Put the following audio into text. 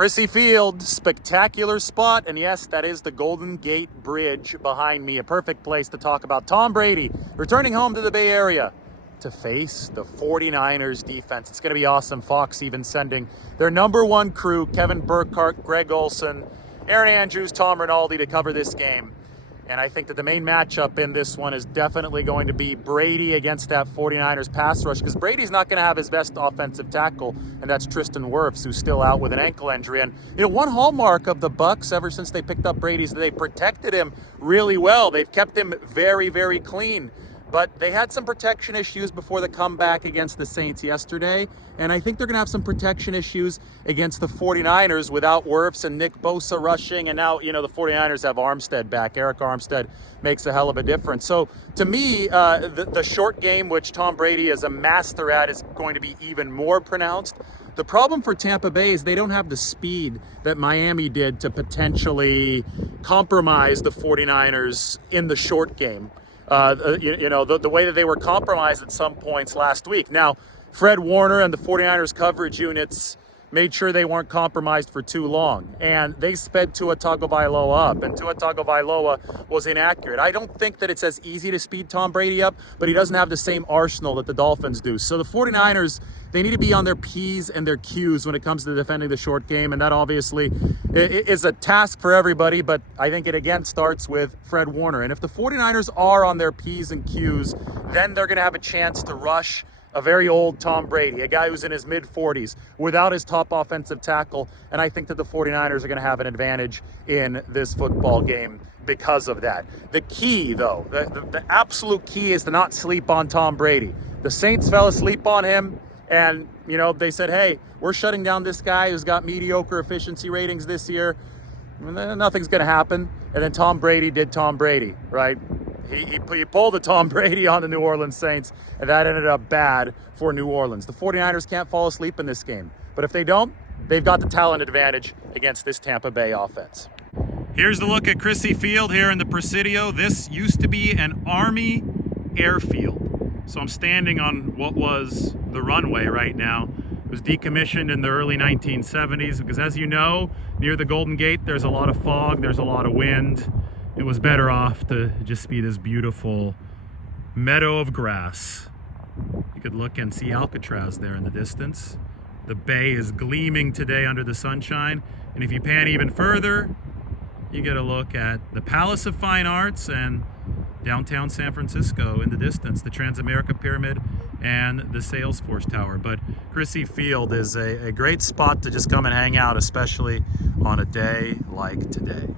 Crissy Field, spectacular spot, and yes, that is the Golden Gate Bridge behind me. A perfect place to talk about Tom Brady returning home to the Bay Area to face the 49ers defense. It's going to be awesome. Fox even sending their number one crew, Kevin Burkhardt, Greg Olsen, Aaron Andrews, Tom Rinaldi, to cover this game. And I think that the main matchup in this one is definitely going to be Brady against that 49ers pass rush, because Brady's not going to have his best offensive tackle, and that's Tristan Wirfs, who's still out with an ankle injury. And one hallmark of the Bucs ever since they picked up Brady is that they protected him really well. They've kept him very, very clean. But they had some protection issues before the comeback against the Saints yesterday. And I think they're going to have some protection issues against the 49ers without Wirfs and Nick Bosa rushing. And now, the 49ers have Armstead back. Eric Armstead makes a hell of a difference. So to me, the short game, which Tom Brady is a master at, is going to be even more pronounced. The problem for Tampa Bay is they don't have the speed that Miami did to potentially compromise the 49ers in the short game. The way that they were compromised at some points last week. Now, Fred Warner and the 49ers coverage units made sure they weren't compromised for too long. And they sped Tua Tagovailoa up, and Tua Tagovailoa was inaccurate. I don't think that it's as easy to speed Tom Brady up, but he doesn't have the same arsenal that the Dolphins do. So the 49ers, they need to be on their P's and their Q's when it comes to defending the short game, and that obviously is a task for everybody, but I think it again starts with Fred Warner. And if the 49ers are on their P's and Q's, then they're going to have a chance to rush a very old Tom Brady, a guy who's in his mid-40s, without his top offensive tackle, and I think that the 49ers are going to have an advantage in this football game because of that. The key, though, the absolute key is to not sleep on Tom Brady. The Saints fell asleep on him, and, they said, hey, we're shutting down this guy who's got mediocre efficiency ratings this year. Nothing's going to happen. And then Tom Brady did Tom Brady, right? He pulled a Tom Brady on the New Orleans Saints, and that ended up bad for New Orleans. The 49ers can't fall asleep in this game. But if they don't, they've got the talent advantage against this Tampa Bay offense. Here's the look at Crissy Field here in the Presidio. This used to be an Army airfield. So I'm standing on what was the runway right now. It was decommissioned in the early 1970s because, as you know, near the Golden Gate, there's a lot of fog, there's a lot of wind. It was better off to just be this beautiful meadow of grass. You could look and see Alcatraz there in the distance. The bay is gleaming today under the sunshine. And if you pan even further, you get a look at the Palace of Fine Arts and downtown San Francisco in the distance, the Transamerica Pyramid and the Salesforce Tower. But Crissy Field is a great spot to just come and hang out, especially on a day like today.